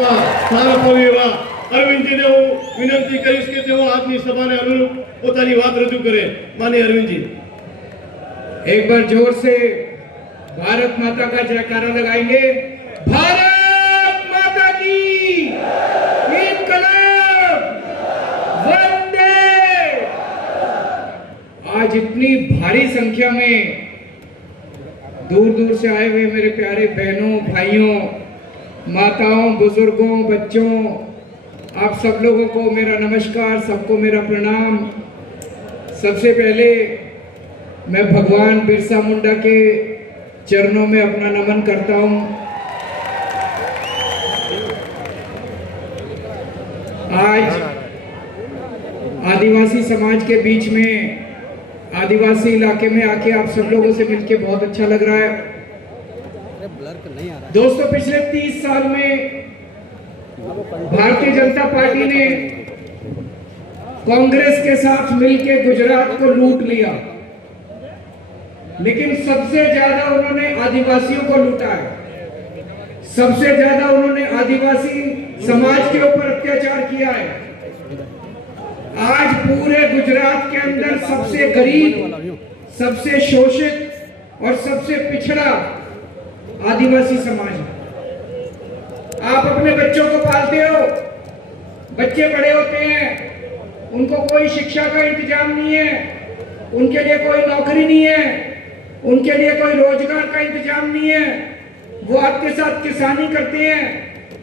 આપવા સારા પવેવા અરવિંદજીને હું વિનંતી કરીશ કે તેઓ આજની સભાને અનુરૂપ પોતાની વાત રજૂ કરે. માનનીય અરવિંદજી, एक बार जोर से भारत माता का जयकारा लगाएंगे. भारत माता की इनकलाब वंदे. आज इतनी भारी संख्या में दूर दूर से आए हुए मेरे प्यारे बहनों, भाइयों, माताओं, बुजुर्गों, बच्चों, आप सब लोगों को मेरा नमस्कार, सबको मेरा प्रणाम. सबसे पहले मैं भगवान बिरसा मुंडा के चरणों में अपना नमन करता हूं. आज आदिवासी समाज के बीच में, आदिवासी इलाके में आके आप सब लोगों से मिलके बहुत अच्छा लग रहा है. दोस्तों, पिछले 30 साल में भारतीय जनता पार्टी ने कांग्रेस के साथ मिलकर गुजरात को लूट लिया, लेकिन सबसे ज्यादा उन्होंने आदिवासियों को लूटा है. सबसे ज्यादा उन्होंने आदिवासी समाज के ऊपर अत्याचार किया है. आज पूरे गुजरात के अंदर सबसे गरीब, सबसे शोषित और सबसे पिछड़ा आदिवासी समाज है. आप अपने बच्चों को पालते हो, बच्चे बड़े होते हैं, उनको कोई शिक्षा का इंतजाम नहीं है, उनके लिए कोई नौकरी नहीं है, उनके लिए कोई रोजगार का इंतजाम नहीं है. वो आपके साथ किसानी करते हैं.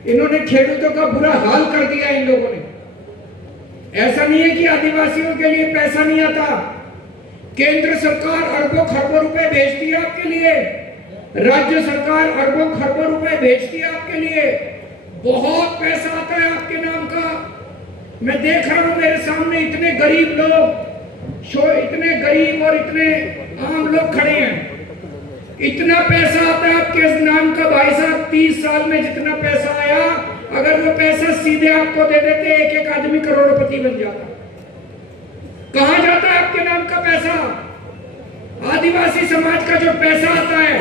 इन्होंने खेडूतों का बुरा हाल कर दिया इन लोगों ने. ऐसा नहीं है कि आदिवासियों के लिए पैसा नहीं आता. केंद्र सरकार अरबों खरबों रुपए भेजती है आपके लिए, राज्य सरकार अरबों खरबों रुपए भेजती है आपके लिए. बहुत पैसा आता है आपके नाम का. मैं देख रहा हूं मेरे सामने इतने गरीब लोग, इतने गरीब और इतने आम लोग खड़े हैं. इतना पैसा आता है आपके नाम का. भाई साहब, 30 साल में जितना पैसा आया, अगर वो पैसा सीधे आपको दे देते, एक एक आदमी करोड़पति बन जाता. कहां जाता है आपके नाम का पैसा? आदिवासी समाज का जो पैसा आता है,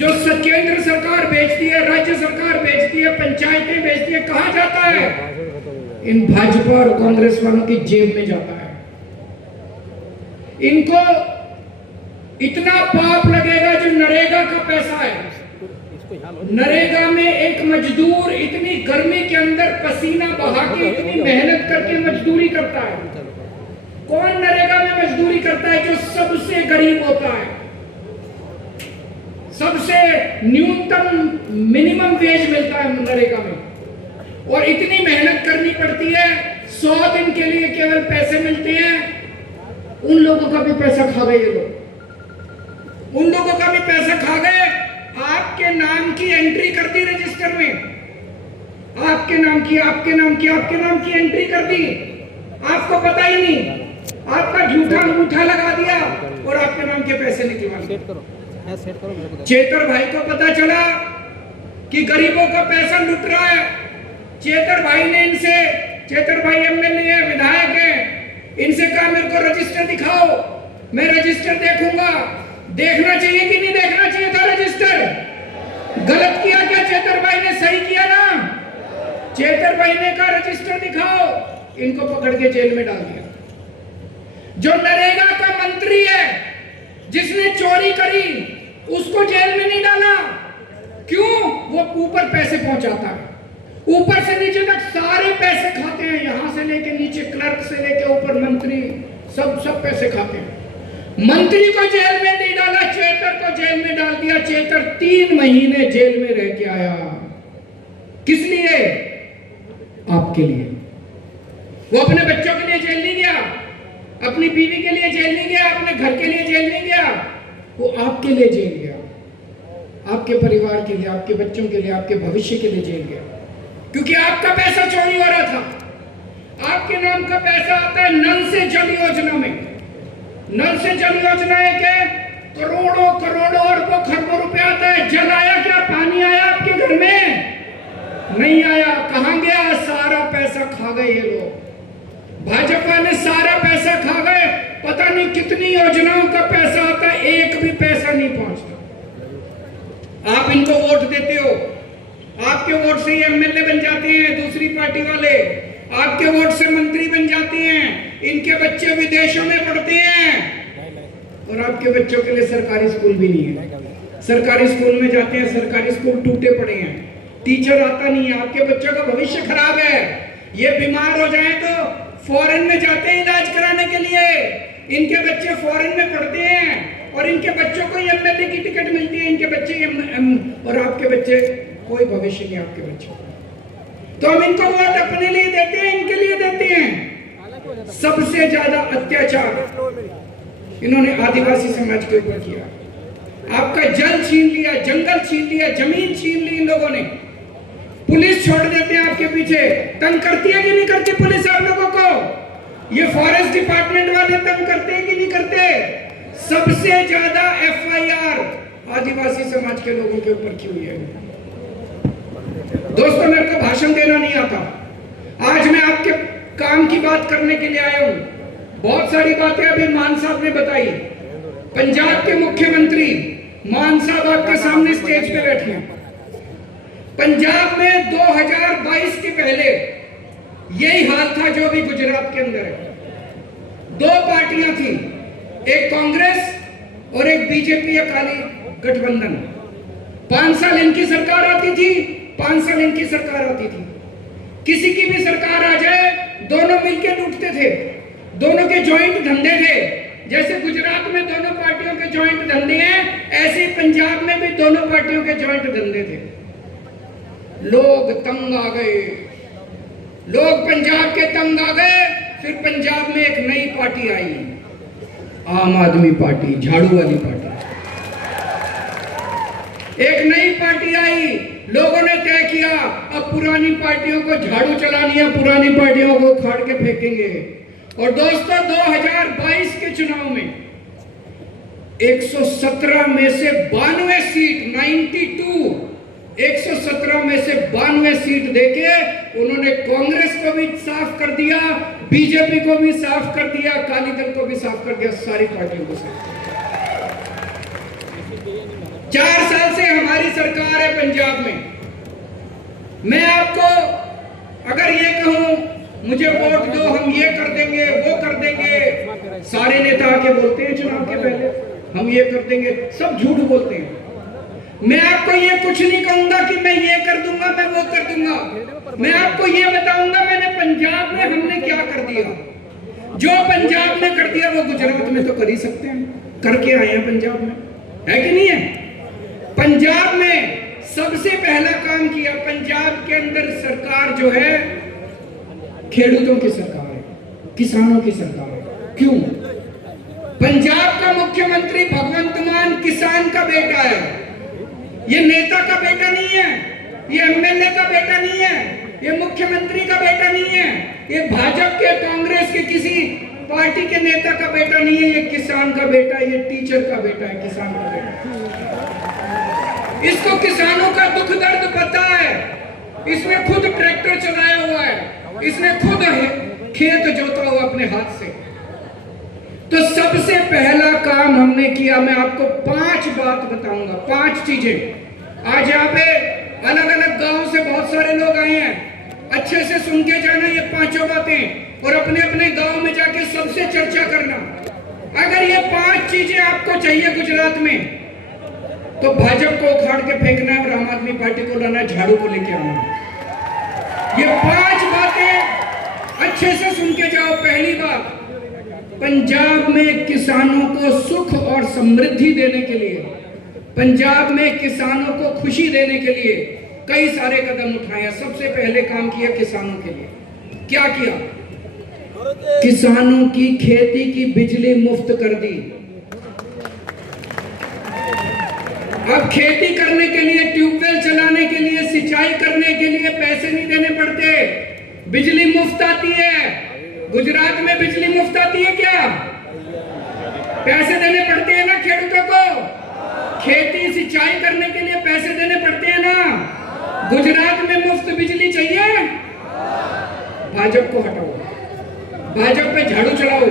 जो केंद्र सरकार भेजती है, राज्य सरकार भेजती है, पंचायतें भेजती है, कहां जाता है? इन भाजपा और कांग्रेस वालों की जेब में जाता है. इनको इतना पाप लगेगा जो नरेगा का पैसा है. नरेगा में एक मजदूर इतनी गर्मी के अंदर पसीना बहा के इतनी मेहनत करके मजदूरी करता है. कौन नरेगा में मजदूरी करता है? जो सबसे गरीब होता है, सबसे न्यूनतम मिनिमम वेज मिलता है नरेगा में, और इतनी मेहनत करनी पड़ती है. 100 दिन के लिए केवल पैसे मिलते हैं. उन लोगों का भी पैसा खा गए ये लोग. उन लोगों का भी पैसा खा गए. आपके नाम की एंट्री कर दी रजिस्टर में, आपके नाम की एंट्री कर दी. आपको पता ही नहीं, आपका झूठा अंगूठा लगा दिया और आपके नाम के पैसे निकलवा लिए. चेतर भाई को पता चला कि गरीबों का पैसा लुट रहा है. चेतर भाई एमएलए है, विधायक है, इनसे कहा मेरे को रजिस्टर दिखाओ, मैं रजिस्टर देखूंगा. देखना चाहिए कि नहीं देखना चाहिए था रजिस्टर? गलत किया क्या चेतर भाई ने? सही किया ना? चेतर भाई ने कहा रजिस्टर दिखाओ, इनको पकड़ के जेल में डाल दिया. जो नरेगा का मंत्री है, जिसने चोरी करी, उसको जेल में नहीं डाला. क्यों? वो ऊपर पैसे पहुंचाता है, ऊपर से नीचे तक सारे पैसे खाते हैं. यहां से लेके नीचे क्लर्क से लेके ऊपर मंत्री, सब पैसे खाते हैं. मंत्री को जेल में नहीं डाला, चेतर को जेल में डाल दिया. चेतर 3 महीने जेल में रह के आया. किस लिए? आपके लिए. वो अपने बच्चों के लिए जेल नहीं गया, अपनी बीवी के लिए जेल नहीं गया, अपने घर के लिए जेल नहीं गया. वो आपके लिए जेल गया, आपके परिवार के लिए, आपके बच्चों के लिए, आपके भविष्य के लिए जेल गया. क्योंकि आपका पैसा चोरी हो रहा था. आपके नाम का पैसा आता है नल से जल योजना में. नल से जल योजना है कि करोड़ों अरबों खरबों रुपए आता है. जल आया क्या? पानी आया आपके घर में? नहीं आया. कहां गया? सारा पैसा खा गए ये लोग. भाजपा ने सारा पैसा खा गए. पता नहीं कितनी योजनाओं का पैसा आता है, एक भी पैसा नहीं पहुंचता. आप इनको वोट देते हो, आपके वोट से ये एमएलए बन जाते हैं, दूसरी पार्टी वाले आपके वोट से मंत्री बन जाते हैं, इनके बच्चे विदेशों में पढ़ते हैं और आपके बच्चों के लिए सरकारी स्कूल भी नहीं है। सरकारी स्कूल में जाते हैं, सरकारी स्कूल टूटे पड़े हैं, टीचर आता नहीं है, आपके बच्चों का भविष्य खराब है। ये बीमार हो जाए तो फॉरेन में जाते हैं इलाज कराने के लिए, इनके बच्चे फॉरेन में पढ़ते हैं और इनके बच्चों को एमएलए की टिकट मिलती है, इनके बच्चे और आपके बच्चे कोई भविष्य नहीं आपके बच्चों का। तो हम इनको वोट अपने लिए देते हैं, इनके लिए देते हैं। सबसे ज्यादा अत्याचार इन्होंने आदिवासी समाज के ऊपर किया। आपका जल छीन लिया, जंगल छीन लिया, जमीन छीन ली इन लोगों ने। पुलिस छोड़ देते हैं आपके पीछे। तंग करती है कि नहीं करती पुलिस आप लोगों को? ये फॉरेस्ट डिपार्टमेंट वाले तंग करते हैं कि नहीं करते? सबसे ज्यादा एफआईआर आदिवासी समाज के लोगों के ऊपर की हुई है। दोस्तों, मेरे को भाषण देना नहीं आता, आज मैं आपके काम की बात करने के लिए आया हूं। बहुत सारी बातें अभी मान साहब ने बताई। पंजाब के मुख्यमंत्री मान साहब आपके सामने स्टेज पे बैठे हैं। पंजाब में 2022 के पहले यही हाल था जो अभी गुजरात के अंदर है। दो पार्टियां थी, एक कांग्रेस और एक बीजेपी अकाली गठबंधन। 5 साल इनकी सरकार आती थी, 5 साल इनकी सरकार आती थी। किसी की भी सरकार आ जाए दोनों मिलकर लूटते थे, दोनों के जॉइंट धंधे थे। जैसे गुजरात में दोनों पार्टियों के जॉइंट धंधे हैं, ऐसे ही पंजाब में भी दोनों पार्टियों के जॉइंट धंधे थे। लोग तंग आ गए, लोग पंजाब के तंग आ गए। फिर पंजाब में एक नई पार्टी आई, आम आदमी पार्टी, झाड़ू वाली पार्टी। एक नई पार्टी आई, लोगों ने तय किया अब पुरानी पार्टियों को झाड़ू चलानी है, पुरानी पार्टियों को उखाड़ के फेंकेंगे। और दोस्तों, 2022 के चुनाव में 117 में से 92 सीट, 92, 117 में से 92 सीट देके उन्होंने कांग्रेस को भी साफ कर दिया, बीजेपी को भी साफ कर दिया, अकाली दल को भी साफ कर दिया, सारी पार्टियों को साफ कर दिया। 4 साल से हमारी सरकार है पंजाब में। मैं आपको अगर ये कहूं मुझे वोट दो, हम ये कर देंगे, वो कर देंगे, सारे नेता आके बोलते हैं चुनाव के पहले हम ये कर देंगे, सब झूठ बोलते हैं। मैं आपको ये कुछ नहीं कहूंगा कि मैं ये कर दूंगा, मैं वो कर दूंगा। मैं आपको ये बताऊंगा मैंने पंजाब में हमने क्या कर दिया। जो पंजाब में कर दिया वो गुजरात में तो कर ही सकते हैं, करके आए हैं पंजाब में, है कि नहीं है? पंजाब में सबसे पहला काम किया, पंजाब के अंदर सरकार जो है खेडूतों की सरकार है, किसानों की सरकार है। क्यों? पंजाब का मुख्यमंत्री भगवंत मान किसान का बेटा है, ये नेता का बेटा नहीं है, ये एमएलए का बेटा नहीं है, ये मुख्यमंत्री का बेटा नहीं है, ये भाजपा के कांग्रेस के किसी पार्टी के नेता का बेटा नहीं है, ये किसान का बेटा है, ये टीचर का बेटा है, किसान का बेटा। इसको किसानों का दुख दर्द पता है, इसने खुद ट्रैक्टर चलाया हुआ है, इसने खुद खेत जोता हुआ अपने हाथ से। तो सबसे पहला काम हमने किया, मैं आपको 5 बात बताऊंगा, 5 चीजें। आज यहाँ पे अलग अलग गांव से बहुत सारे लोग आए हैं, अच्छे से सुन के जाना ये 5 बातें और अपने अपने गांव में जाके सबसे चर्चा करना। अगर ये 5 चीजें आपको चाहिए गुजरात में, तो भाजपा को उखाड़ के फेंकना है और आम आदमी पार्टी को लाना है, झाड़ू को लेके आना है। ये 5 बातें अच्छे से सुन के जाओ। पहली बात, पंजाब में किसानों को सुख और समृद्धि देने के लिए, पंजाब में किसानों को खुशी देने के लिए कई सारे कदम उठाए। सबसे पहले काम किया किसानों के लिए। क्या किया? किसानों की खेती की बिजली मुफ्त कर दी। अब खेती करने के लिए, ट्यूबवेल चलाने के लिए, सिंचाई करने के लिए पैसे नहीं देने पड़ते, बिजली मुफ्त आती है। गुजरात में बिजली मुफ्त आती है क्या? पैसे देने पड़ते हैं ना खेडूतों को, खेती सिंचाई करने के लिए पैसे देने पड़ते हैं ना। गुजरात में मुफ्त बिजली चाहिए? भाजपा को हटाओ, भाजपा पे झाड़ू चलाओ,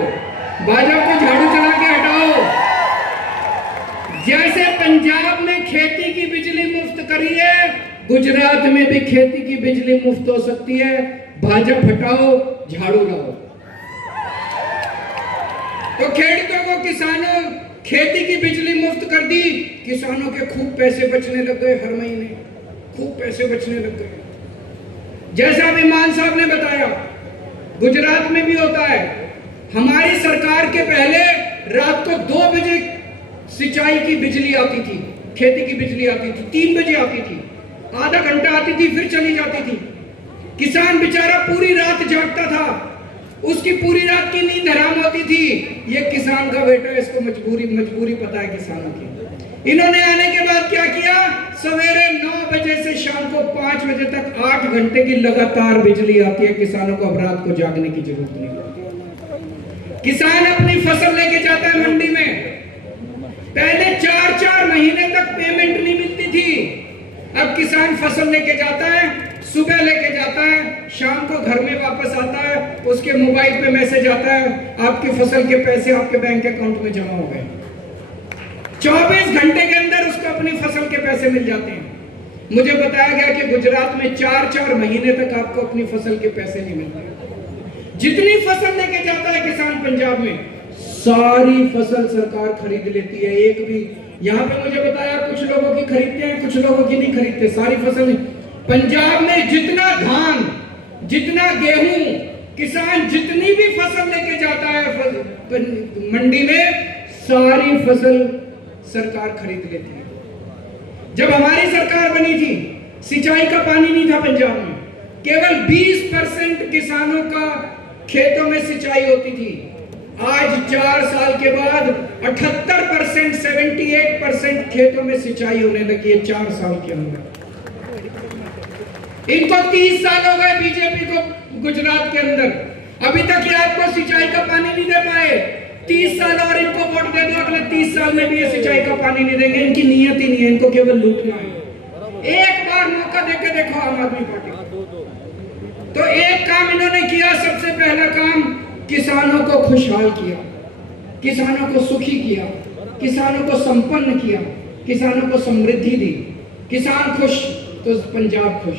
भाजपा पे झाड़ू चला के हटाओ। जैसे पंजाब में खेती की बिजली मुफ्त करी है, गुजरात में भी खेती की बिजली मुफ्त हो सकती है। भाजपा हटाओ, झाड़ू लाओ। तो खेडूतों को, किसानों, खेती की बिजली मुफ्त कर दी, किसानों के खूब पैसे बचने लग गए, हर महीने खूब पैसे बचने लग गए। जैसा अभी मान साहब ने बताया, गुजरात में भी होता है। हमारी सरकार के पहले रात को 2 बजे सिंचाई की बिजली आती थी, खेती की बिजली आती थी, 3 बजे आती थी, आधा घंटा आती थी, फिर चली जाती थी। किसान बेचारा पूरी रात जागता था, उसकी पूरी रात की नींद हराम होती थी। ये किसान का बेटा, इसको मजबूरी पता है किसानों की। इन्होंने आने के बाद क्या किया, सवेरे 9 बजे से शाम को 5 बजे तक 8 घंटे की लगातार बिजली आती है। किसानों को अब रात को जागने की जरूरत नहीं पड़ती। किसान अपनी फसल लेके जाता है मंडी में। पहले 4-4 महीने तक पेमेंट नहीं मिलती थी। अब किसान फसल लेके जाता है, सुबह लेके जाता है, शाम को घर में वापस आता है, उसके मोबाइल पे मैसेज आता है, आपकी फसल के पैसे आपके बैंक अकाउंट में जमा हो गए। 24 घंटे के अंदर उसको अपनी फसल के पैसे मिल जाते हैं। मुझे बताया गया कि गुजरात में 4-4 महीने तक आपको अपनी फसल के पैसे नहीं मिलते। जितनी फसल लेके जाता है किसान पंजाब में, सारी फसल सरकार खरीद लेती है। एक भी, यहाँ पे मुझे बताया कुछ लोगों की खरीदते हैं, कुछ लोगों की नहीं खरीदते। सारी फसल पंजाब में जितना धान, जितना गेहूं, किसान जितनी भी फसल लेके जाता है मंडी में, सारी फसल सरकार खरीद लेती है। जब हमारी सरकार बनी थी, सिंचाई का पानी नहीं था पंजाब में। केवल 20% किसानों का खेतों में सिंचाई होती थी। आज 4 साल के बाद 78%, 78% खेतों में सिंचाई होने लगी है 4 साल के अंदर। इनको 30 साल हो गए बीजेपी को गुजरात के अंदर, अभी तक ये आपको सिंचाई का पानी नहीं दे पाए। 30 साल और इनको वोट दे दो, अगले 30 साल में भी ये सिंचाई का पानी नहीं देंगे। इनकी नीयत ही नहीं है, इनको केवल लूटना है। एक बार मौका देके देखो आम आदमी पार्टी। तो एक काम इन्होंने किया, सबसे पहला काम, किसानों को खुशहाल किया, किसानों को सुखी किया, किसानों को संपन्न किया, किसानों को समृद्धि दी। किसान खुश तो पंजाब खुश,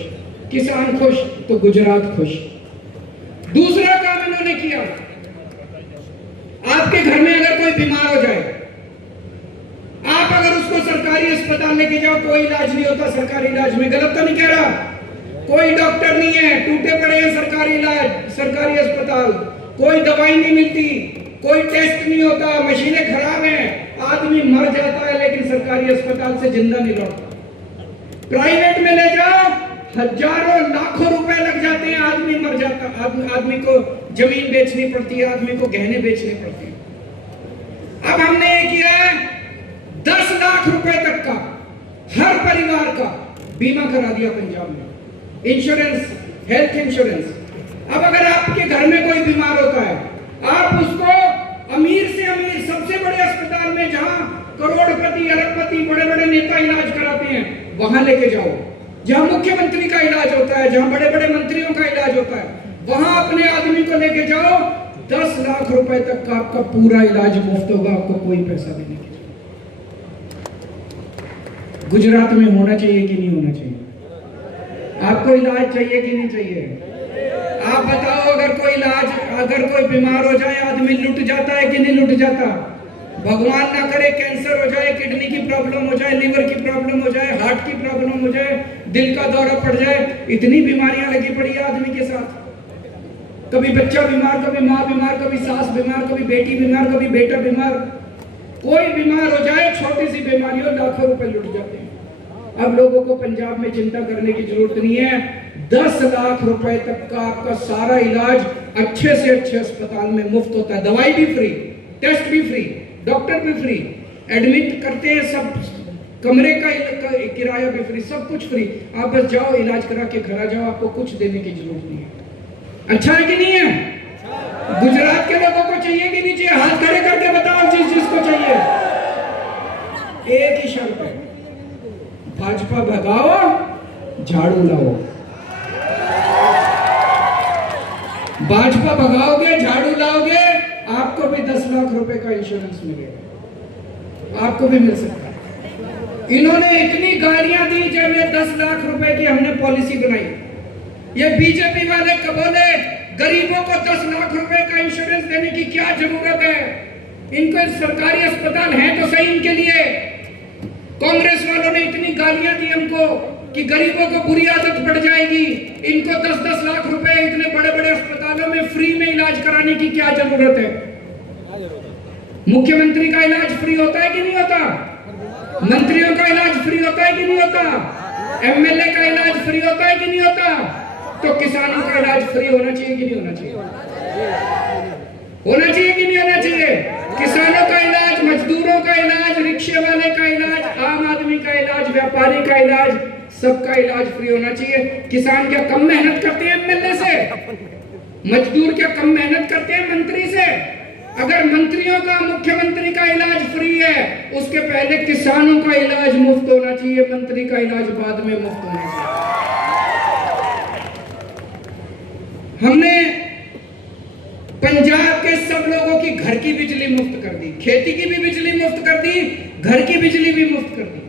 किसान खुश तो गुजरात खुश। दूसरा काम इन्होंने किया, आपके घर में अगर कोई बीमार हो जाए, आप अगर उसको सरकारी अस्पताल लेके जाओ, कोई इलाज नहीं होता सरकारी इलाज में। गलत तो नहीं कह रहा, कोई डॉक्टर नहीं है, टूटे पड़े हैं सरकारी इलाज, सरकारी अस्पताल, कोई दवाई नहीं मिलती, कोई टेस्ट नहीं होता, मशीनें खराब हैं, आदमी मर जाता है, लेकिन सरकारी अस्पताल से जिंदा नहीं लौटता। प्राइवेट में ले जाओ, हजारों लाखों रुपए लग जाते हैं, आदमी मर जाता, आदमी को जमीन बेचनी पड़ती है, आदमी को गहने बेचने पड़ते हैं। अब हमने ये किया है, 10 लाख रुपए तक का हर परिवार का बीमा करा दिया पंजाब में, इंश्योरेंस, हेल्थ इंश्योरेंस। अब अगर आपके घर में कोई बीमार होता है, आप उसको अमीर से अमीर सबसे बड़े अस्पताल में, जहां करोड़पति, अरबपति, बड़े बड़े नेता इलाज कराते हैं, वहां लेके जाओ। जहां मुख्यमंत्री का इलाज होता है, जहां बड़े बड़े मंत्रियों का इलाज होता है, वहां अपने आदमी को लेके जाओ। 10 लाख रुपए तक का आपका पूरा इलाज मुफ्त होगा, आपको कोई पैसा देने की। गुजरात में होना चाहिए कि नहीं होना चाहिए? आपको इलाज चाहिए कि नहीं चाहिए? आप बताओ, अगर कोई इलाज, अगर कोई बीमार हो जाए, आदमी लुट जाता है कि नहीं लुट जाता? भगवान ना करे कैंसर हो जाए, किडनी की प्रॉब्लम हो जाए, लीवर की प्रॉब्लम हो जाए, हार्ट की प्रॉब्लम हो जाए, दिल का दौरा पड़ जाए, इतनी बीमारियां लगी पड़ी है आदमी के साथ। कभी बच्चा बीमार, कभी माँ बीमार, कभी सास बीमार, कभी बेटी बीमार, कभी बेटा बीमार। कोई बीमार हो जाए, छोटी सी बीमारी हो, लाखों रुपए लुट जाते हैं। अब लोगों को पंजाब में चिंता करने की जरूरत नहीं है। 10 लाख रुपए तक का आपका सारा इलाज अच्छे से अच्छे अस्पताल में मुफ्त होता है। दवाई भी फ्री, टेस्ट भी फ्री, डॉक्टर भी फ्री, एडमिट करते हैं, सब कमरे का किराया भी फ्री, सब कुछ फ्री। आप बस जाओ, इलाज करा के घर आ जाओ, आपको कुछ देने की जरूरत नहीं है। अच्छा है कि नहीं है? गुजरात के लोगों को चाहिए कि नहीं चाहिए? हाथ खड़े करके बताओ जिस जिसको चाहिए। एक ही शर्त है, भाजपा भगाओ, झाड़ू लाओ। भाजपा भगाओगे, झाड़ू लाओगे, आपको भी 10 लाख रुपए का इंश्योरेंस मिलेगा, आपको भी मिल सकता है। इन्होंने इतनी गालियां दी जब ये 10 लाख रुपए की हमने पॉलिसी बनाई। ये बीजेपी वाले कबोले गरीबों को 10 लाख रुपए का इंश्योरेंस देने की क्या जरूरत है? इनको सरकारी अस्पताल है तो सही इनके लिए। कांग्रेस वालों ने इतनी गालियां दी हमको कि गरीबों को बुरी आदत पड़ जाएगी, इनको 10-10 लाख रुपए इतने बड़े बड़े अस्पतालों में फ्री में इलाज कराने की क्या जरूरत है? मुख्यमंत्री का इलाज फ्री होता है कि नहीं होता? मंत्रियों का इलाज फ्री होता है कि नहीं होता? एमएलए का इलाज फ्री होता है कि नहीं होता? तो किसानों का इलाज फ्री होना चाहिए कि नहीं होना चाहिए? होना चाहिए कि नहीं होना चाहिए? किसानों का इलाज, मजदूरों का इलाज, रिक्शे वाले का इलाज, आम आदमी का इलाज, व्यापारी का इलाज, सबका इलाज फ्री होना चाहिए। किसान क्या कम मेहनत करते हैं एमएलए से? मजदूर क्या कम मेहनत करते हैं मंत्री से? अगर मंत्रियों का, मुख्यमंत्री का इलाज फ्री है, उसके पहले किसानों का इलाज मुफ्त होना चाहिए, मंत्री का इलाज बाद में मुफ्त होना चाहिए। हमने पंजाब के सब लोगों की घर की बिजली मुफ्त कर दी, खेती की भी बिजली मुफ्त कर दी, घर की बिजली भी मुफ्त कर दी।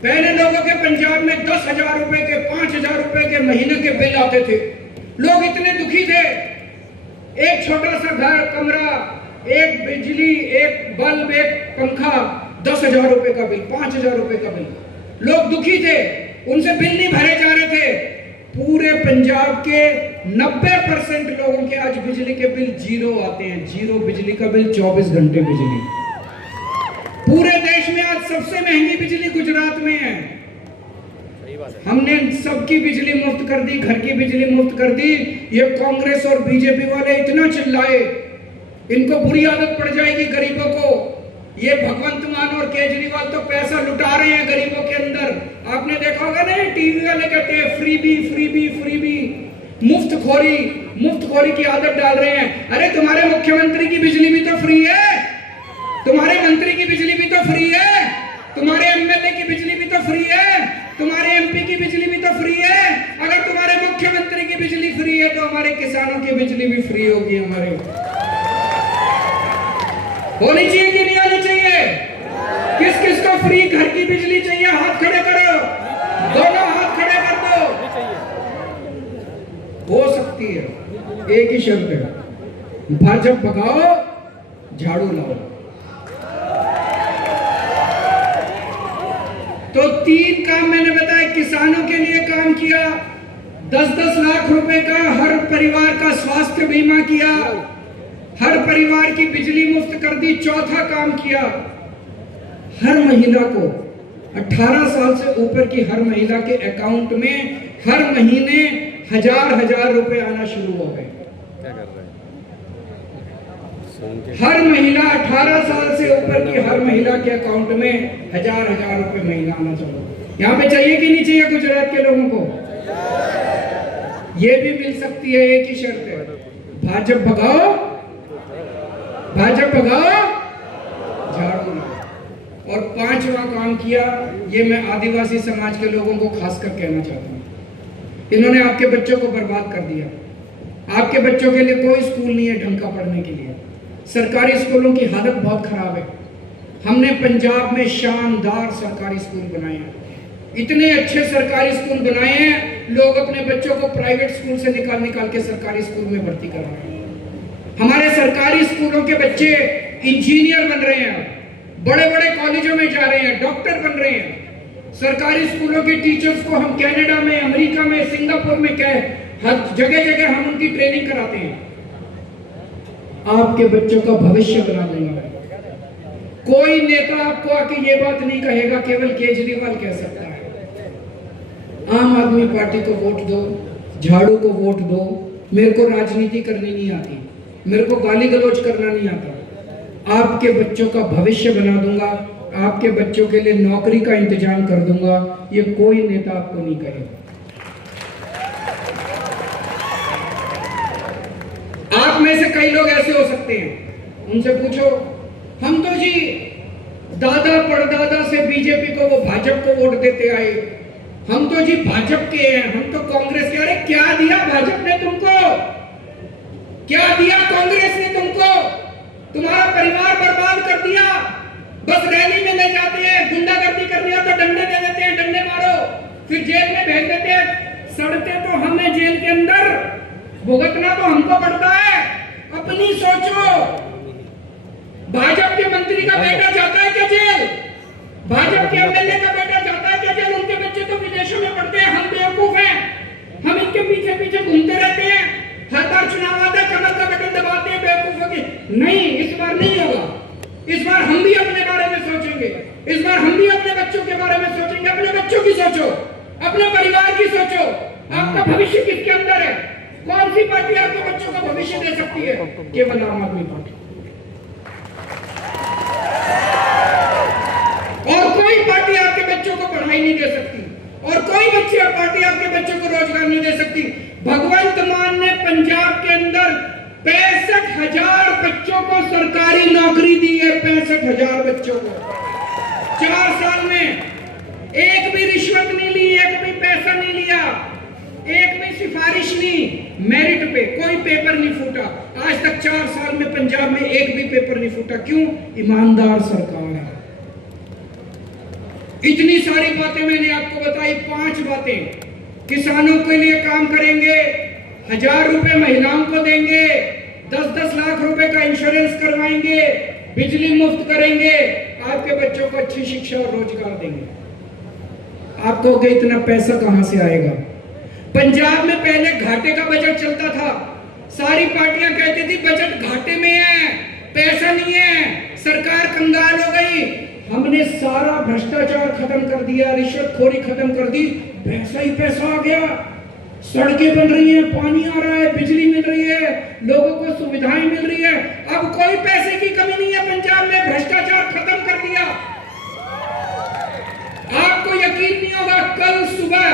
पहले लोगों के पंजाब में 10,000 रुपए के, 5,000 रुपए के महीने के बिल आते थे। लोग इतने दुखी थे, एक छोटा सा घर, कमरा, एक बिजली, एक बल्ब, एक पंखा, 10,000 रुपए का बिल, 5,000 रुपए का बिल। लोग दुखी थे, उनसे बिल नहीं भरे जा रहे थे। पूरे पंजाब के 90% लोगों के आज बिजली के बिल जीरो आते हैं, जीरो बिजली का बिल, 24 घंटे बिजली। पूरे देश में आज सबसे महंगी बिजली गुजरात में है। हमने सबकी बिजली मुफ्त कर दी, घर की बिजली मुफ्त कर दी। ये कांग्रेस और बीजेपी वाले इतना चिल्लाए, इनको बुरी आदत पड़ जाएगी गरीबों को। ये भगवंत मान और केजरीवाल तो पैसा लुटा रहे हैं गरीबों के अंदर। आपने देखा होगा ना, टीवी वाले कहते हैं फ्रीबी फ्रीबी फ्रीबी, मुफ्तखोरी की आदत डाल रहे हैं। अरे तुम्हारे मुख्यमंत्री की बिजली भी तो फ्री है, तुम्हारे मंत्री की बिजली भी तो फ्री है, तुम्हारे एमएलए की बिजली भी तो फ्री है, तुम्हारे एमपी की बिजली भी तो फ्री है। अगर तुम्हारे मुख्यमंत्री की बिजली फ्री है तो हमारे किसानों की बिजली भी फ्री होगी। हमारे होनी चाहिए कि नहीं होनी चाहिए? किस किस को फ्री घर की बिजली चाहिए? हाथ खड़े करो, दोनों हाथ खड़े कर दो। हो सकती है, एक ही शर्त है, भाजपा भगाओ, झाड़ू लाओ। तो 3 काम मैंने बताया, किसानों के लिए काम किया, 10-10 लाख रुपए का हर परिवार का स्वास्थ्य बीमा किया, हर परिवार की बिजली मुफ्त कर दी। चौथा काम किया, हर महिला को 18 साल से ऊपर की हर महिला के अकाउंट में हर महीने 1000 रुपए आना शुरू हो गए। हर महीना 18 साल से ऊपर की हर महिला के अकाउंट में 1000 रुपए महीना आना चाहिए। यहाँ पे चाहिए कि नहीं चाहिए गुजरात के लोगों को? ये भी मिल सकती है, एक ही शर्त है, भाजपा भगाओ, भाजपा भगाओ, झाड़ू लाओ। और 5वां काम किया, ये मैं आदिवासी समाज के लोगों को खासकर कहना चाहता हूँ। इन्होंने आपके बच्चों को बर्बाद कर दिया। आपके बच्चों के लिए कोई स्कूल नहीं है ढंग का पढ़ने के लिए। सरकारी स्कूलों की हालत बहुत खराब है। हमने पंजाब में शानदार सरकारी स्कूल बनाए हैं, इतने अच्छे सरकारी स्कूल बनाए हैं, लोग अपने बच्चों को प्राइवेट स्कूल से निकाल के सरकारी स्कूल में भर्ती करा रहे हैं। हमारे सरकारी स्कूलों के बच्चे इंजीनियर बन रहे हैं, बड़े बड़े कॉलेजों में जा रहे हैं, डॉक्टर बन रहे हैं। सरकारी स्कूलों के टीचर्स को हम कनाडा में, अमेरिका में, सिंगापुर में, हर जगह जगह हम उनकी ट्रेनिंग कराते हैं। आपके बच्चों का भविष्य बना दूंगा। कोई नेता आपको आके ये बात नहीं कहेगा, केवल केजरीवाल कह सकता है। आम आदमी पार्टी को वोट दो, झाड़ू को वोट दो। मेरे को राजनीति करनी नहीं आती, मेरे को गाली गलौज करना नहीं आता। आपके बच्चों का भविष्य बना दूंगा, आपके बच्चों के लिए नौकरी का इंतजाम कर दूंगा। ये कोई नेता आपको नहीं कहेगा। आप में से कई लोग ऐसे हो सकते हैं, उनसे पूछो, हम तो जी दादा परदादा से बीजेपी को, वो भाजपा को वोट देते आए, हम तो जी भाजपा के हैं, हम तो कांग्रेस के। अरे क्या दिया भाजपा ने तुमको? क्या दिया कांग्रेस ने तुमको? तुम्हारा परिवार बर्बाद कर दिया, बस रैली में ले जाते हैं, गुंडागर्दी करनी हो तो डंडे दे देते हैं, डंडे मारो, फिर जेल में भेज देते हैं। सड़ते तो हमें जेल के अंदर, भुगतना तो हमको पड़ता है। अपनी सोचो, भाजपा के मंत्री का बेटा जाता है क्या जेल? भाजपा के एमएलए का बेटा जाता है क्या जेल? उनके बच्चे तो विदेशों में पढ़ते हैं, हम बेवकूफ हैं, हम इनके पीछे पीछे घूमते रहते हैं। हर बार चुनाव आता है, कमर का बटन दबाते हैं बेवकूफों की। नहीं, इस बार नहीं होगा। इस बार हम भी अपने बारे में सोचेंगे, इस बार हम भी अपने बच्चों के बारे में सोचेंगे। अपने बच्चों की सोचो, अपने परिवार की सोचो। आपका भविष्य किसके अंदर है? कौन सी पार्टी आपके बच्चों का भविष्य दे सकती है? केवल आम आदमी पार्टी। और कोई पार्टी आपके बच्चों को पढ़ाई नहीं दे सकती, और कोई बच्ची पार्टी आपके बच्चों को रोजगार नहीं दे सकती। भगवंत मान ने पंजाब के अंदर 65,000 बच्चों को सरकारी नौकरी दी है। 65,000 बच्चों को 4 साल में। एक भी रिश्वत नहीं ली, एक भी पैसा नहीं लिया, एक भी सिफारिश नहीं, मेरिट पे कोई पेपर नहीं फूटा। आज तक 4 साल में पंजाब में एक भी पेपर नहीं फूटा। क्यों? ईमानदार सरकार है। इतनी सारी बातें मैंने आपको बताई, 5 बातें। किसानों के लिए काम करेंगे, 1000 रुपए महिलाओं को देंगे, 10-10 लाख रुपए का इंश्योरेंस करवाएंगे, बिजली मुफ्त करेंगे, आपके बच्चों को अच्छी शिक्षा और रोजगार देंगे। आपको इतना पैसा कहां से आएगा? पंजाब में पहले घाटे का बजट चलता था। सारी पार्टियां कहती थी बजट घाटे में है, पैसा नहीं है, सरकार कंगाल हो गई। हमने सारा भ्रष्टाचार खत्म कर दिया, रिश्वतखोरी खत्म कर दी, पैसा ही पैसा आ गया। सड़कें बन रही हैं, पानी आ रहा है, बिजली मिल रही है, लोगों को सुविधाएं मिल रही है। अब कोई पैसे की कमी नहीं है पंजाब में, भ्रष्टाचार खत्म कर दिया। आपको यकीन नहीं होगा, कल सुबह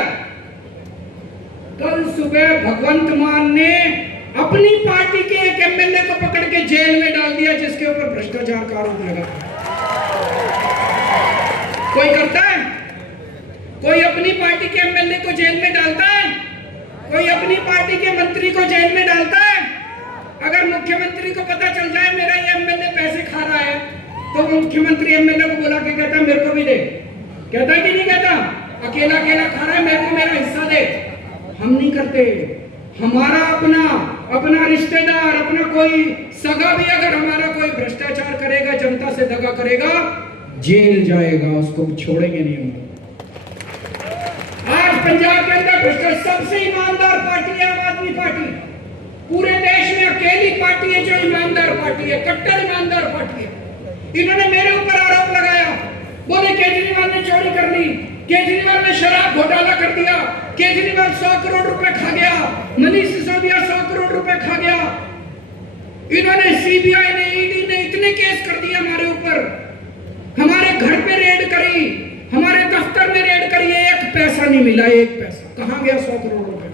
भगवंत मान ने अपनी पार्टी के एक एमएलए को पकड़ के जेल में डाल दिया, जिसके ऊपर भ्रष्टाचार का आरोप लगा। कोई करता है? कोई अपनी पार्टी के एमएलए को जेल में डालता है? कोई अपनी पार्टी के मंत्री को जेल में डालता है? अगर मुख्यमंत्री को पता चल जाए मेरा ये एमएलए पैसे खा रहा है, तो मुख्यमंत्री एमएलए को बुला के कहता है मेरे को भी दे। कहता है कि नहीं कहता? अकेला अकेला खा रहा है, मेरे को मेरा हिस्सा दे। हम नहीं करते। हमारा अपना रिश्तेदार, अपना कोई सगा भी अगर हमारा कोई भ्रष्टाचार करेगा, जनता से दगा करेगा, जेल जाएगा, उसको छोड़ेंगे नहीं हम। आज पंजाब के अंदर भ्रष्टाचार सबसे ईमानदार पार्टी है आम आदमी पार्टी। पूरे देश में अकेली पार्टी है जो ईमानदार पार्टी है, कट्टर ईमानदार पार्टी है। इन्होंने मेरे ऊपर आरोप लगाया, बोले केजरीवाल ने चोरी कर ली, केजरीवाल ने शराब घोटाला कर दिया, केजरीवाल 100 करोड़ रुपए खा गया, मनीष सिसोदिया 100 करोड़ रुपए खा गया। इन्होंने सीबीआई ने, ईडी ने इतने केस कर दिए हमारे ऊपर, हमारे घर पे रेड करी, हमारे दफ्तर में रेड करी, एक पैसा नहीं मिला, एक पैसा। कहां गया 100 करोड़ रुपए?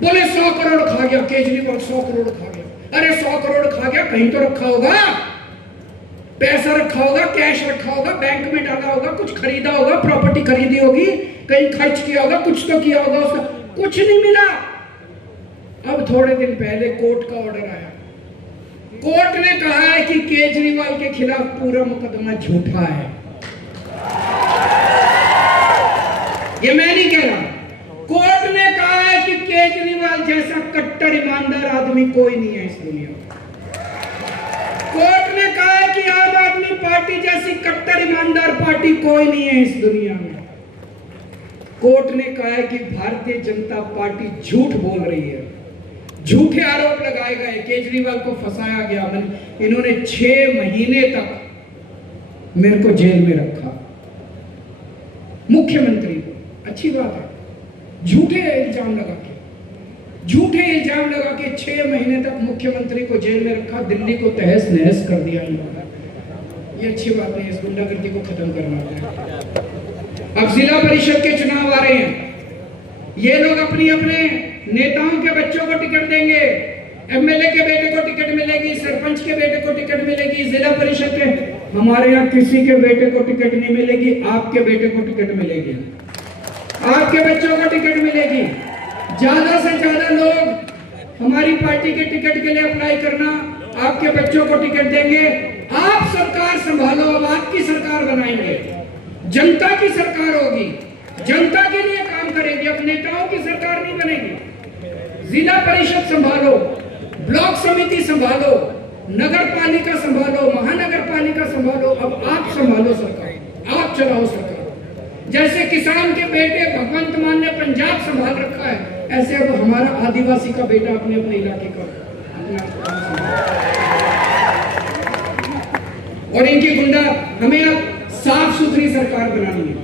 बोले 100 करोड़ खा गया केजरीवाल, 100 करोड़ खा गया। अरे 100 करोड़ खा गया, कहीं तो रखा होगा, पैसा रखा होगा, कैश रखा होगा, बैंक में डाला होगा, कुछ खरीदा होगा, प्रॉपर्टी खरीदी होगी, कहीं खर्च किया होगा, कुछ तो किया होगा उसका, कुछ नहीं मिला। अब थोड़े दिन पहले कोर्ट का ऑर्डर आया, कोर्ट ने कहा है कि केजरीवाल के खिलाफ पूरा मुकदमा झूठा है। ये मैं नहीं कह रहा, कोर्ट ने कहा है कि केजरीवाल जैसा कट्टर ईमानदार आदमी कोई नहीं है इस दुनिया में। कोर्ट ने कहा है कि आम आदमी पार्टी जैसी कट्टर ईमानदार पार्टी कोई नहीं है इस दुनिया में। कोर्ट ने कहा है कि भारतीय जनता पार्टी झूठ बोल रही है, झूठे आरोप लगाए गए, केजरीवाल को फंसाया गया। इन्होंने 6 महीने तक मेरे को जेल में रखा, मुख्यमंत्री को। अच्छी बात है, झूठे इल्जाम लगा के 6 महीने तक मुख्यमंत्री को जेल में रखा, दिल्ली को तहस नहस कर दिया इन्होंने। ये अच्छी बात नहीं, इस गुंडागर्दी को खत्म करना है। अब जिला परिषद के चुनाव आ रहे हैं, ये लोग अपने नेताओं के बच्चों को टिकट देंगे, एमएलए के बेटे को टिकट मिलेगी, सरपंच के बेटे को टिकट मिलेगी, जिला परिषद के। हमारे यहाँ किसी के बेटे को टिकट नहीं मिलेगी, आपके बेटे को टिकट मिलेगी, आपके बच्चों को टिकट मिलेगी। ज्यादा से ज्यादा लोग हमारी पार्टी के टिकट के लिए अप्लाई करना, आपके बच्चों को टिकट देंगे। आप सरकार संभालो, अब आपकी सरकार बनाएंगे, जनता की सरकार होगी, जनता के लिए काम करेंगे, अब नेताओं की सरकार नहीं बनेगी। जिला परिषद संभालो, ब्लॉक समिति संभालो, नगर पालिका संभालो, महानगर पालिका संभालो, अब आप संभालो सरकार, आप चलाओ सरकार। जैसे किसान के बेटे भगवंत मान ने पंजाब संभाल रखा है, ऐसे अब हमारा आदिवासी का बेटा अपने अपने इलाके का और इनकी गुंडा, हमें अब साफ सुथरी सरकार बनानी है।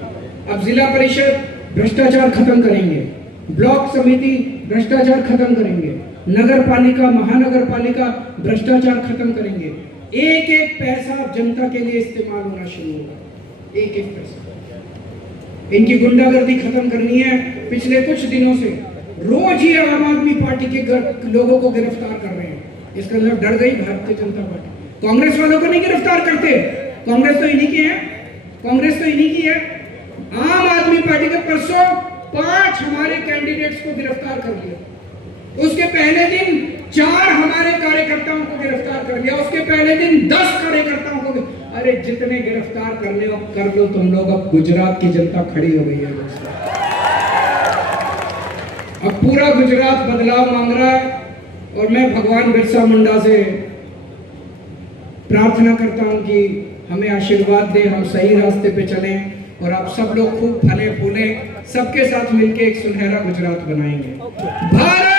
अब जिला परिषद भ्रष्टाचार खत्म करेंगे, ब्लॉक समिति भ्रष्टाचार खत्म करेंगे, नगर पालिका महानगर पालिका भ्रष्टाचार खत्म करेंगे। एक एक पैसा जनता के लिए इस्तेमाल होना शुरू होगा, एक एक पैसा। इनकी गुंडागर्दी खत्म करनी है। पिछले कुछ दिनों से रोज ही आम आदमी पार्टी के लोगों को गिरफ्तार कर रहे हैं। इसका मतलब डर गई भारतीय जनता पार्टी। कांग्रेस वालों को नहीं गिरफ्तार करते, कांग्रेस तो इन्हीं की है, कांग्रेस तो इन्हीं की है। आम आदमी पार्टी के परसों 5 हमारे कैंडिडेट्स को गिरफ्तार कर लिया, उसके पहले दिन 4 हमारे कार्यकर्ताओं को गिरफ्तार कर लिया, उसके पहले दिन 10 कार्यकर्ताओं को। अरे जितने गिरफ्तार करने कर लो तुम लोग, अब गुजरात की जनता खड़ी हो गई है। अब पूरा गुजरात बदलाव मांग रहा है और मैं भगवान बिरसा मुंडा से प्रार्थना करता हूं कि हमें आशीर्वाद दे, हम सही रास्ते पे चलें और आप सब लोग खूब फले फूले, सबके साथ मिलकर एक सुनहरा गुजरात बनाएंगे। भारत